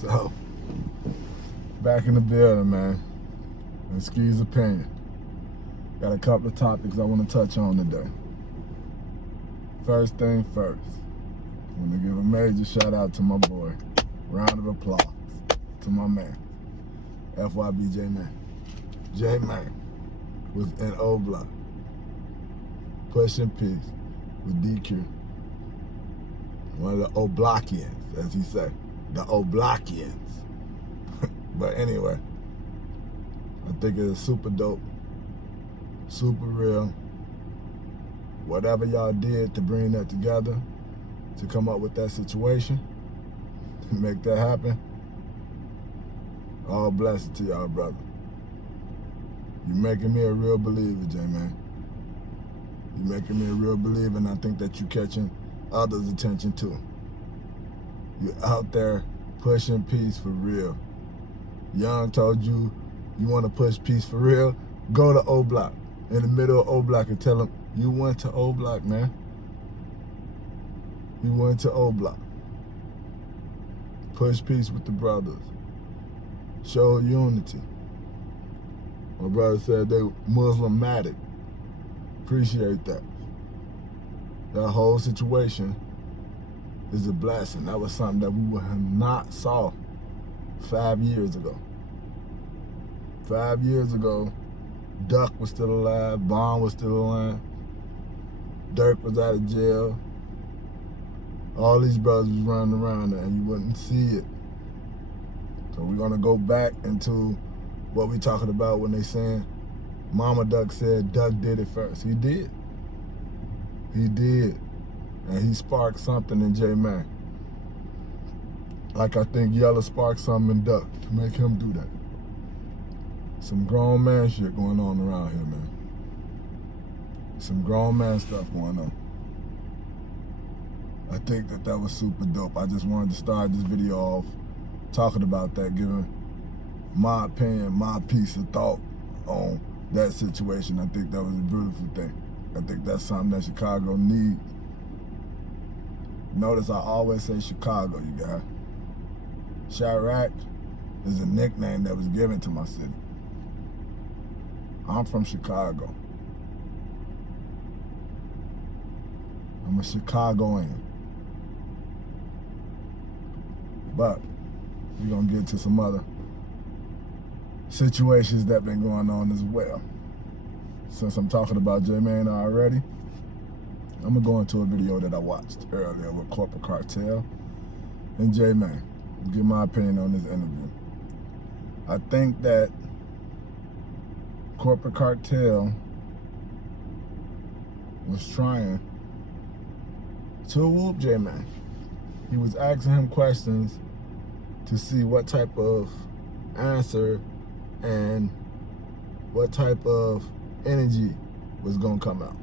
So, back in the building, man. And Ski's opinion. Got a couple of topics I want to touch on today. First thing first, I want to give a major shout out to my boy. Round of applause to my man, FYB J-Man. J-Man was in oblock, pushing peace with DQ. One of the oblockians, as he said, the oblockians. But anyway, I think it's super dope, super real. Whatever y'all did to bring that together, to come up with that situation, to make that happen, all blessings to y'all, brother. You're making me a real believer, J-Man. You're making me a real believer, and I think that you're catching others' attention too. You're out there pushing peace for real. Young told you, you want to push peace for real? Go to O-Block, in the middle of O-Block, and tell them, you went to O-Block, man. You went to O-Block. Push peace with the brothers. Show unity. My brother said they Muslimatic. Appreciate that. That whole situation is a blessing. That was something that we would have not saw 5 years ago. 5 years ago, Duck was still alive, Bond was still alive, Dirk was out of jail. All these brothers was running around there and you wouldn't see it. So we're gonna go back into what we talking about when they saying Mama Duck said Duck did it first. He did. He did. And he sparked something in J-Man. Like I think Yella sparked something in Duck to make him do that. Some grown man shit going on around here, man. Some grown man stuff going on. I think that was super dope. I just wanted to start this video off talking about that, giving my opinion, my piece of thought on that situation. I think that was a beautiful thing. I think that's something that Chicago needs. Notice I always say Chicago, you guys. Chirac is a nickname that was given to my city. I'm from Chicago. I'm a Chicagoan. But we're gonna get to some other situations that been going on as well. Since I'm talking about J-Man already, I'm gonna go into a video that I watched earlier with Corporate Cartel and J-Man. Give my opinion on this interview. I think that Corporate Cartel was trying to whoop J-Man. He was asking him questions to see what type of answer and what type of energy was gonna come out.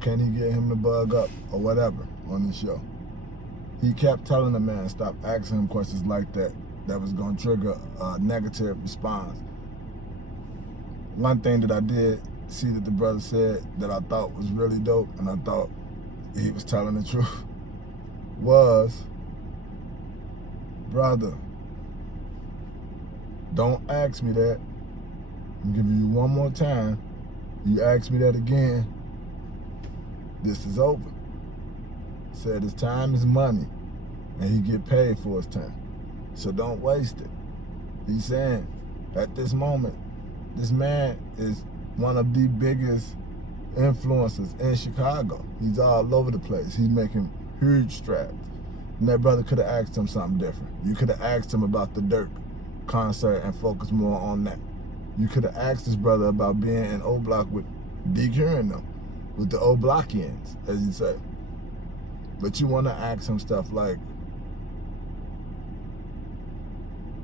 Can he get him to bug up or whatever on the show? He kept telling the man, stop asking him questions like that. That was gonna trigger a negative response. One thing that I did see that the brother said that I thought was really dope, and I thought he was telling the truth, was, brother, don't ask me that. I'm giving you one more time. You ask me that again, this is over. Said his time is money, and he get paid for his time. So don't waste it. He's saying, at this moment, this man is one of the biggest influencers in Chicago. He's all over the place. He's making huge strides. And that brother could have asked him something different. You could have asked him about the Dirk concert and focused more on that. You could have asked this brother about being in O-Block with DQ and them, with the O-Blockians, as you say. But you want to ask him stuff like,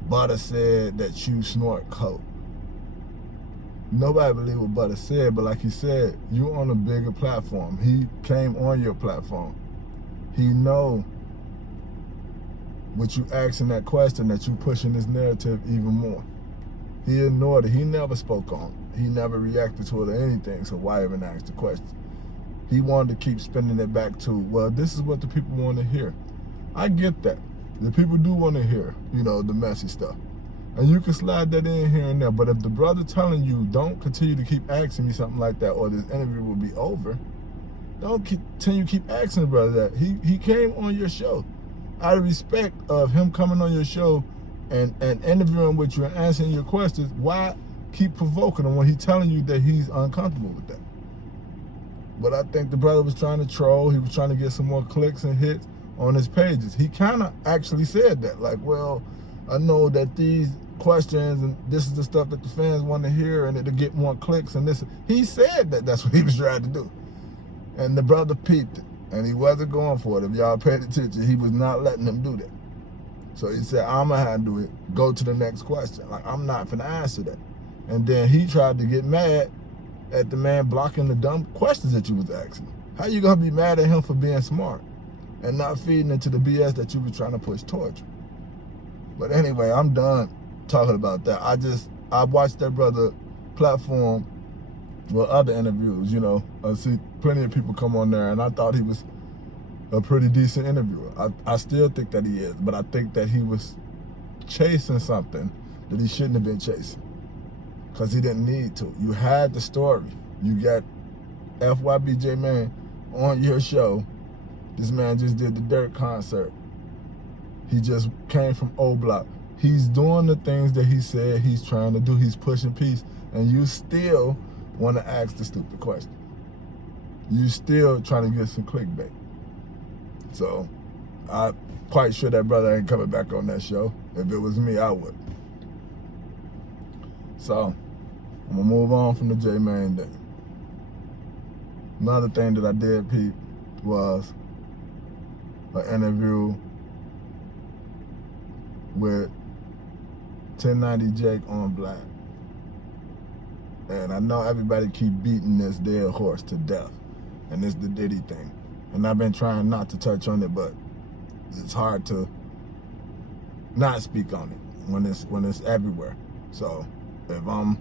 Butter said that you snort coke. Nobody believed what Butter said, but like he said, you on a bigger platform. He came on your platform. He know what you asking that question, that you pushing this narrative even more. He ignored it. He never spoke on it. He never reacted to it or anything, so why even ask the question? He wanted to keep spinning it back to, well, this is what the people want to hear. I get that. The people do want to hear, you know, the messy stuff. And you can slide that in here and there. But if the brother telling you, don't continue to keep asking me something like that, or this interview will be over, don't continue to keep asking the brother that. He came on your show. Out of respect of him coming on your show and interviewing with you and answering your questions, why keep provoking him when he's telling you that he's uncomfortable with that? But I think the brother was trying to troll. He was trying to get some more clicks and hits on his pages. He kind of actually said that, like, well, I know that these questions and this is the stuff that the fans want to hear and it'll get more clicks and this. He said that that's what he was trying to do. And the brother peeped it. And he wasn't going for it. If y'all paid attention, he was not letting them do that. So he said, I'm going to handle it. Go to the next question. Like, I'm not finna answer that. And then he tried to get mad at the man blocking the dumb questions that you was asking. How you going to be mad at him for being smart and not feeding into the BS that you was trying to push towards you? But anyway, I'm done talking about that. I watched that brother platform with other interviews, you know. I see plenty of people come on there, and I thought he was a pretty decent interviewer. I still think that he is, but I think that he was chasing something that he shouldn't have been chasing because he didn't need to. You had the story. You got FYBJ Man on your show. This man just did the Dirt concert. He just came from oblock. He's doing the things that he said he's trying to do. He's pushing peace, and you still want to ask the stupid question. You still trying to get some clickbait. So I'm quite sure that brother ain't coming back on that show. If it was me, I would. So I'm gonna move on from the J-Man thing. Another thing that I did peep was an interview with 1090 Jake on Black. And I know everybody keep beating this dead horse to death. And it's the Diddy thing. And I've been trying not to touch on it, but it's hard to not speak on it when it's everywhere. So if I'm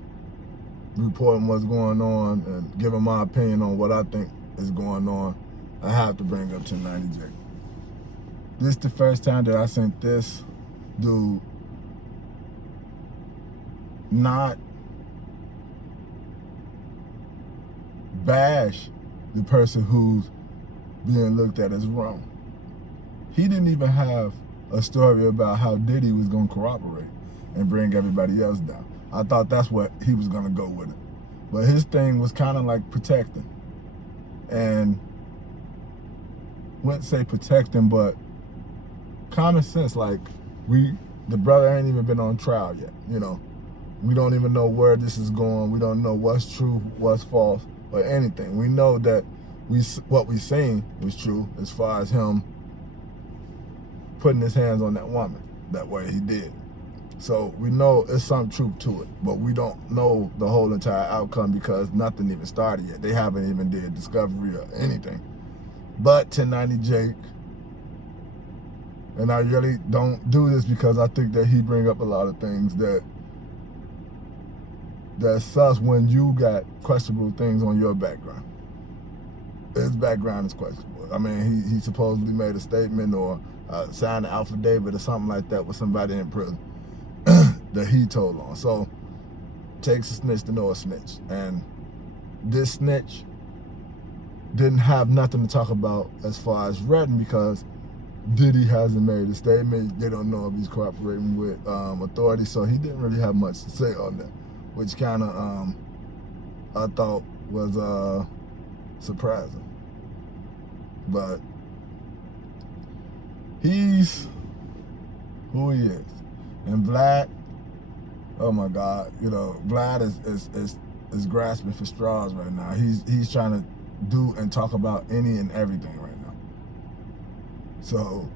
reporting what's going on and giving my opinion on what I think is going on, I have to bring up 1090 Jake. This is the first time that I seen this dude not bash the person who's being looked at as wrong. He didn't even have a story about how Diddy was going to cooperate and bring everybody else down. I thought that's what he was going to go with it. But his thing was kind of like protecting. And wouldn't say protecting, but common sense. Like, the brother ain't even been on trial yet, you know. We don't even know where this is going. We don't know what's true, what's false, or anything. We know that what we seen was true as far as him putting his hands on that woman that way he did. So we know it's some truth to it, but we don't know the whole entire outcome because nothing even started yet. They haven't even did discovery or anything. But 1090 Jake, and I really don't do this because I think that he bring up a lot of things that's sus when you got questionable things on your background. His background is questionable. I mean, he supposedly made a statement or signed an affidavit or something like that with somebody in prison that he told on. So, takes a snitch to know a snitch. And this snitch didn't have nothing to talk about as far as Redden because Diddy hasn't made a statement. They don't know if he's cooperating with authorities, so he didn't really have much to say on that, which kind of I thought was surprising. But he's who he is. And Vlad, oh my God, you know, Vlad is grasping for straws right now. He's trying to do and talk about any and everything right now. So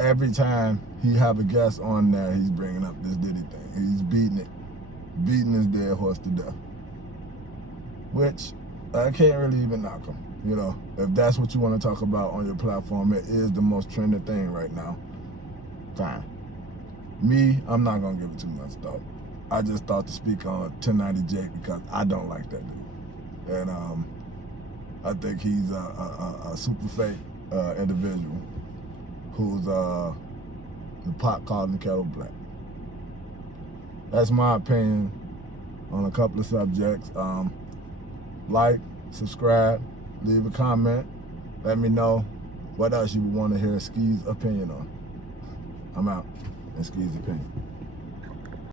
every time he have a guest on there, he's bringing up this Diddy thing. He's beating his dead horse to death. Which I can't really even knock him. You know, if that's what you want to talk about on your platform, it is the most trending thing right now. Fine. Me, I'm not gonna give it too much thought. I just thought to speak on 1090 Jake because I don't like that dude. And I think he's a super fake individual who's pot calling the kettle black. That's my opinion on a couple of subjects. Like, subscribe, leave a comment. Let me know what else you would want to hear Ski's opinion on. I'm out. That's Ski's opinion.